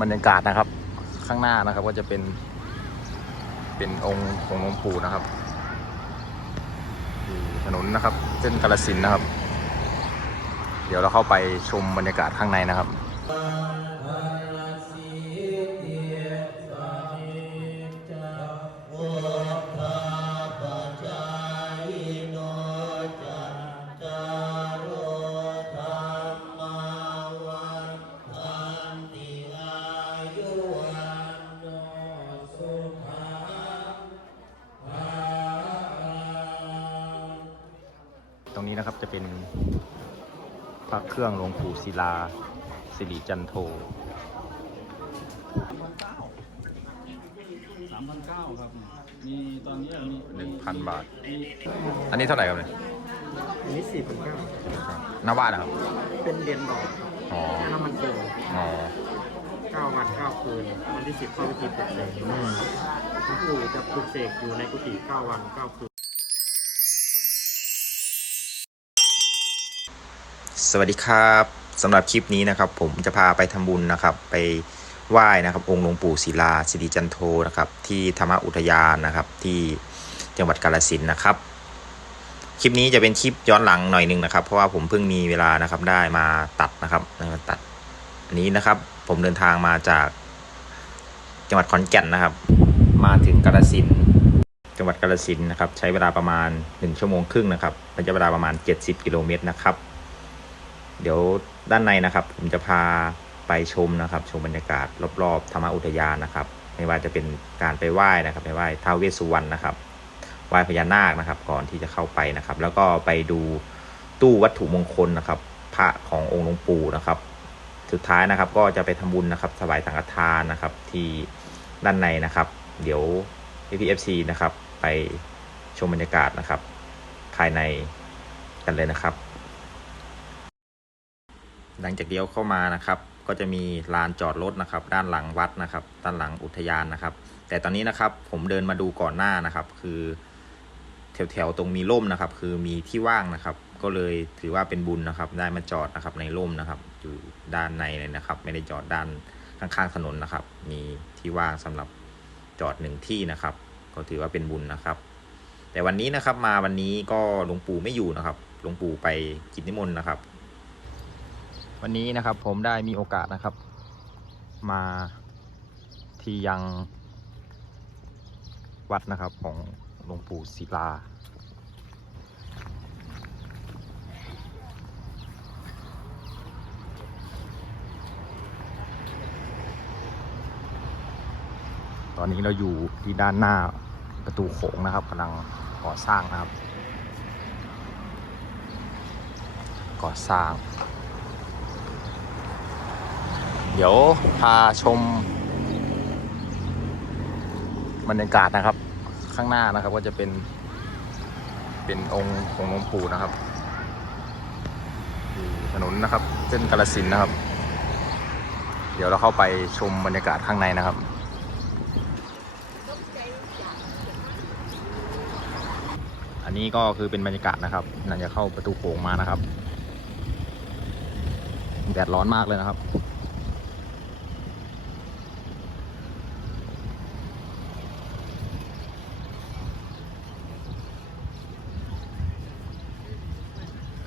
บรรยากาศนะครับ ข้างหน้านะครับก็จะเป็น เป็นองค์ของหลวงปู่นะครับถนนนะครับ เส้นกาลสินนะครับ เดี๋ยวเราเข้าไปชมบรรยากาศข้างในนะครับ นี้นะครับจะเป็นพระเครื่องหลวงปู่ศิลา สิริจันโทสามพันเก้าครับ มีตอนนี้มีหนึ่งพันบาทมีอันนี้เท่าไหร่ครับเนี่ยอันนี้สี่พันเก้านาว่านะครับ เป็นเหรียญดอกอ๋อแค่น้ำมันเกินอ๋อเก้าวันเก้าคืน วันที่สิบเข้าพิธีปลุกเสกอืมหลวงปู่จะปลุกเสกอยู่ในกุฏิเก้าวันเก้าคืน สวัสดีครับสำหรับคลิปนี้นะครับ ผมจะพาไปทำบุญนะครับ ไปไหว้นะครับ องค์หลวงปู่ศิลาสิริจันโทนะครับ ที่ธรรมอุทยานนะครับ ที่จังหวัดกาฬสินนะครับ คลิปนี้จะเป็นคลิปย้อนหลังหน่อยหนึงนะครับ เพราะว่าผมเพิ่งมีเวลานะครับได้มาตัดนะครับมาตัดอันนี้นะครับ ผมเดินทางมาจาก จังหวัดขอนแก่นนะครับ มาถึงกาฬสินจังหวัดกาฬสินนะครับ ใช้เวลาประมาณ 1 ชั่วโมงครึ่งนะครับระยะเวลาประมาณ 70 กิโลเมตรนะครับ เดี๋ยวด้านในนะครับ ผมจะพาไปชมนะครับ ชมบรรยากาศรอบๆธรรมอุทยานนะครับ ไม่ว่าจะเป็นการไปไหว้นะครับ ไปไหว้ท้าวเวสสุวรรณนะครับไหว้พญานาคนะครับ ก่อนที่จะเข้าไปนะครับ แล้วก็ไปดูตู้วัตถุมงคลนะครับ พระขององค์หลวงปู่นะครับ สุดท้ายนะครับก็จะไปทำบุญนะครับถวายสังฆทานนะครับ ที่ด้านในนะครับ เดี๋ยว APFC นะครับ ไปชมบรรยากาศนะครับ ภายในกันเลยนะครับ หลังจากเลี้ยวเข้ามานะครับ ก็จะมีลานจอดรถนะครับ ด้านหลังวัดนะครับ ด้านหลังอุทยานนะครับ แต่ตอนนี้นะครับผมเดินมาดูก่อนหน้านะครับ คือแถวๆตรงมีร่มนะครับ คือมีที่ว่างนะครับ ก็เลยถือว่าเป็นบุญนะครับ ได้มาจอดนะครับในร่มนะครับ อยู่ด้านในเลยนะครับ ไม่ได้จอดด้านข้างๆถนนนะครับ มีที่ว่างสำหรับจอดหนึ่งที่นะครับ ก็ถือว่าเป็นบุญนะครับ แต่วันนี้นะครับมาวันนี้ก็หลวงปู่ไม่อยู่นะครับหลวงปู่ไปกิจนิมนต์นะครับ วันนี้นะครับผมได้มีโอกาสนะครับ มาที่ยังวัดนะครับของหลวงปู่ศิลา ตอนนี้เราอยู่ที่ด้านหน้าประตูโขงนะครับกำลังก่อสร้างนะครับ ก่อสร้าง เดี๋ยวพาชมบรรยากาศนะครับ ข้างหน้านะครับก็จะเป็น เป็นองค์ของหลวงปู่นะครับถนนนะครับ เส้นกาลสินนะครับ เดี๋ยวเราเข้าไปชมบรรยากาศข้างในนะครับอันนี้ก็คือเป็นบรรยากาศนะครับน่าจะเข้าประตูโขงมานะครับ แดดร้อนมากเลยนะครับ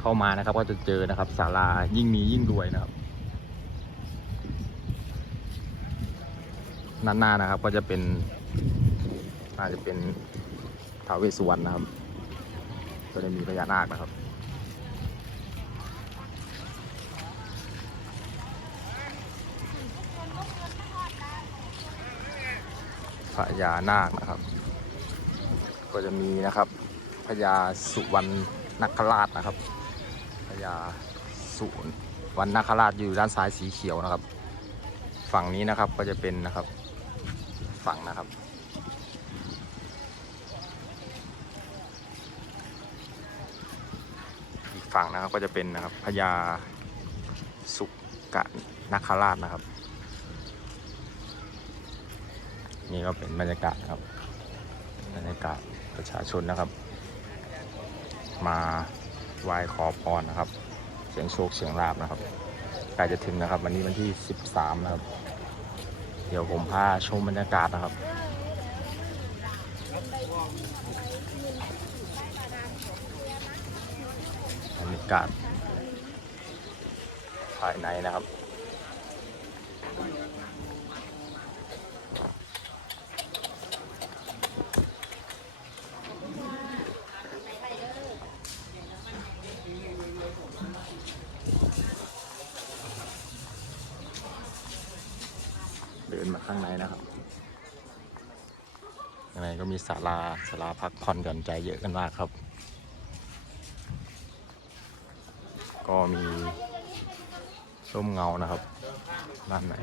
เข้ามานะครับ ก็จะเจอนะครับศาลายิ่งมียิ่งรวยนะครับด้านหน้านะครับก็จะเป็นน่าจะเป็นทาวเวสวรรณนะครับ ก็จะมีพญานาคนะครับพญานาคนะครับ ก็จะมีนะครับพญาสุวรรณนคราชนะครับ พญาสุวรรณนคราชอยู่ด้านซ้ายสีเขียวนะครับ ฝั่งนี้นะครับก็จะเป็นนะครับฝั่งนะครับ อีกฝั่งนะครับก็จะเป็นนะครับพญาสุกะนาคราชนะครับ นี่ก็เป็นบรรยากาศนะครับบรรยากาศประชาชนนะครับ มา ไหว้ขอพรนะครับ เสียงโชคเสียงลาบนะครับใกล้จะถึงนะครับ วันนี้วันที่ 13 นะครับ เดี๋ยวผมพาชมบรรยากาศนะครับบรรยากาศภายในนะครับ ข้างในนะครับข้างในก็มีศาลาศาลาพักผ่อนหย่อนใจเยอะกันมากครับ ก็มีร่มเงานะครับด้านไหน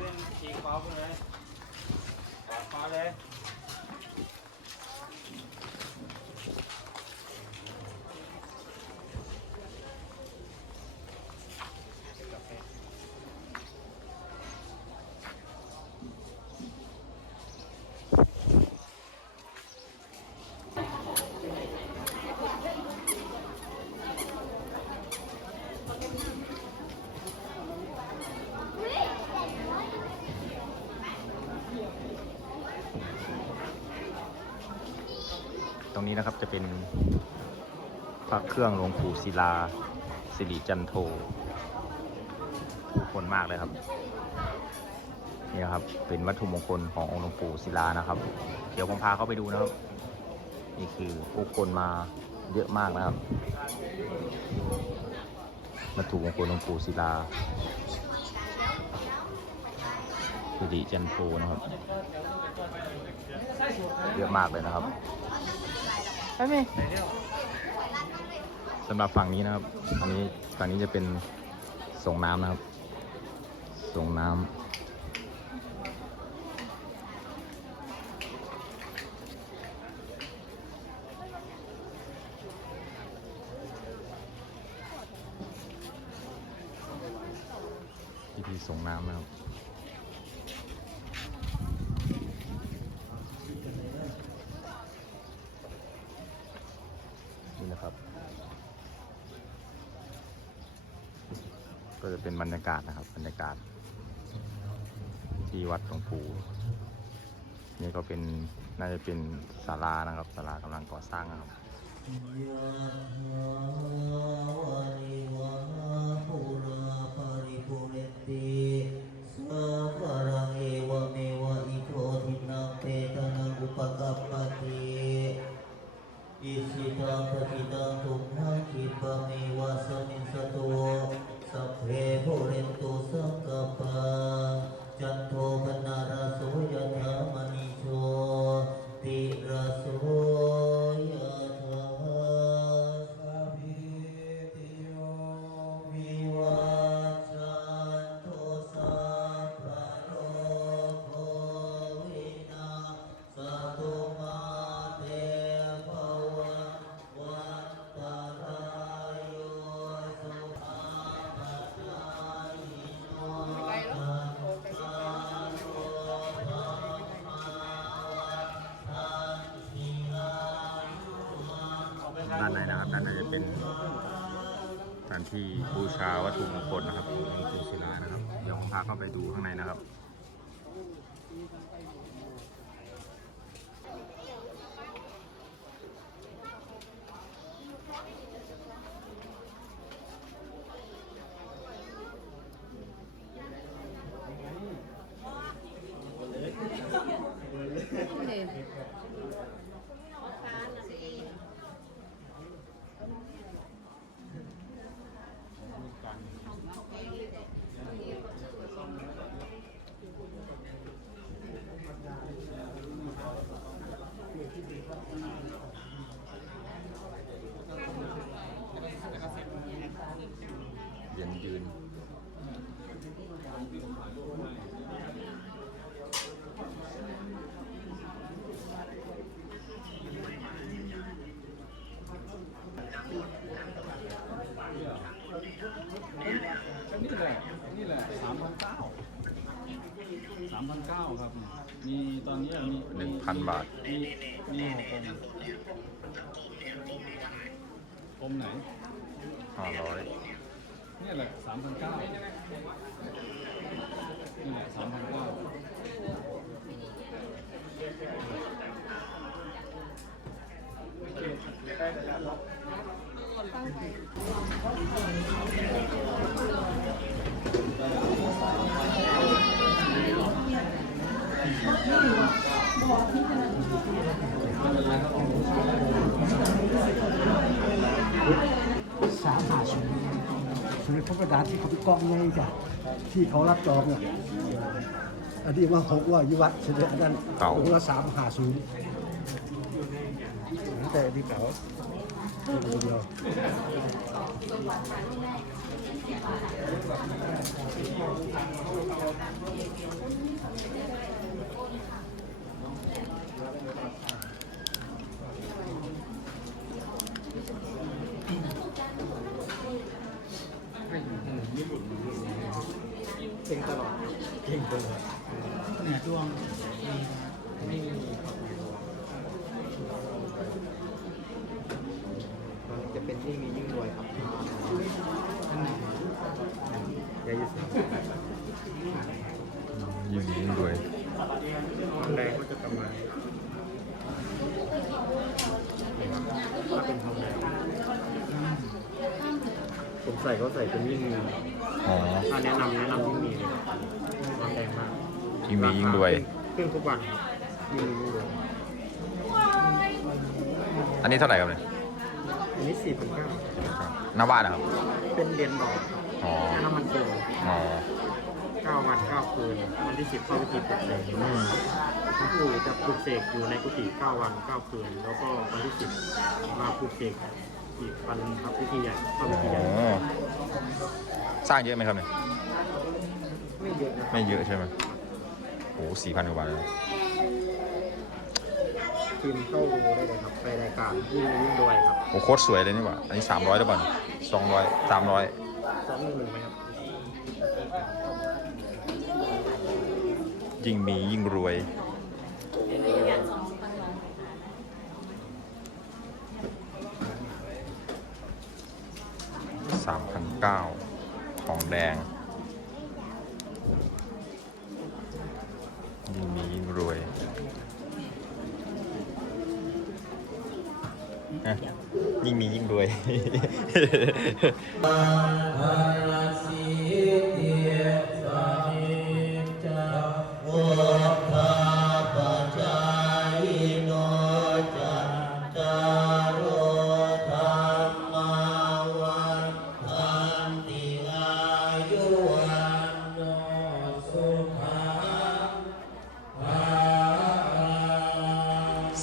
รงนี้นะครับจะเป็นพระเครื่องหลวงปู่ศิลา สิริจันโทผู้คนมากเลยครับนี่ครับเป็นวัตถุมงคลขององค์หลวงปู่ศิลานะครับ เดี๋ยวผมพาเข้าไปดูนะครับ นี่คือผู้คนมาเยอะมากนะครับวัตถุมงคลหลวงปู่ศิลาสิริจันโทนะครับ เยอะมากเลยนะครับ สำหรับฝั่งนี้นะครับอันนี้ฝั่งนี้จะเป็นส่งน้ำนะครับส่งน้ำพิธีส่งน้ำนะครับ นี่นะครับ ก็ จะเป็นบรรยากาศนะครับ บรรยากาศ ที่วัดหลวงปู่นี่ก็เป็นน่าจะเป็นศาลานะครับศาลากำลังก่อสร้างนะครับอิสิตังปฏิตังตุมหังคิปะเมวะสมิงสตุ สัพเพปุเรนตุสังกปปะจันโทปนาราโสยธา เป็นสถานที่บูชาวัตถุมงคลนะครับของหลวงปู่ศิลานะครับ เดี๋ยวผมพาเข้าไปดูข้างในนะครับยื หนึ่งพันบาทกมไหนห้าร้อยนี่แหละสามพันเก้านี่แหละสามพันเก้าตั้งใจ สามหาศูนย์ศูนย์ธรรมดาที่เขาไปกองไงจ้ะที่เขารับจองเนี่ยอันนี้ว่าหกว่ายุวัฒน์เสด็จอันนั้นเก่า องค์ละสามหาศูนย์แต่อันนี้เก่าเดียว เก่งตลอดเก่งตลอด เหนือดวงมีไม่มี มันจะเป็นยิ่งมียิ่งรวยครับ อันไหน ยายุสิ ยิ่งยิ่งรวย แดงก็จะประมาณถ้าเป็นทองแดงผมใส่ก็ใส่เป็นยิ่งมีอ๋อถ้าแนะนำแนะนำยิ่งมีเลยทองแดงมากยิ่งมียิ่งรวยขึ้นทุกวันครับยิ่งมียิ่งรวยอันนี้เท่าไหร่ครับเนี่ยอันนี้สี่พันเก้าหน้าบ้านนะครับ เป็นเหรียญดอกอ๋อแค่น้ำมันโกงอ๋อเก้าวันเก้าคืนวันที่สิบเข้าพิธีปลุกเสกอืมห ลวงปู่จะปลุกเสกอยู่ในกุฏิเก้าวันเก้าคืน แล้วก็วันที่สิบมาปลุกเสกอีกวันครับพิธีใหญ่เข้าอ๋พิธีใหญ่อสร้างเยอะไหมครับเนี่ยไม่เยอะนะไม่เยอะใช่ไหมโอ้สี่พันกว่าบาทเลยนะทีมเข้าดูได้เลยครับไปรายการยิ่งมียิ่งรวยครับโอ้โคตรสวยเลยนี่หว่าอันนี้สามร้อยหรือเปล่าสองร้อยสามร้อยสองหนึ่งหนึ่งไหมครับยิ่งมียิ่งรวย สามพันเก้าทองแดง ยิ่งมียิ่งรวยอะยิ่งมียิ่งรวย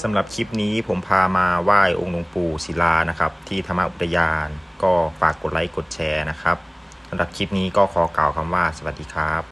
สำหรับคลิปนี้ผมพามาไหว้องค์หลวงปู่ศิลานะครับ ที่ธรรมอุทยาน ก็ฝากกดไลค์กดแชร์นะครับสำหรับคลิปนี้ก็ขอกล่าวคำว่าสวัสดีครับ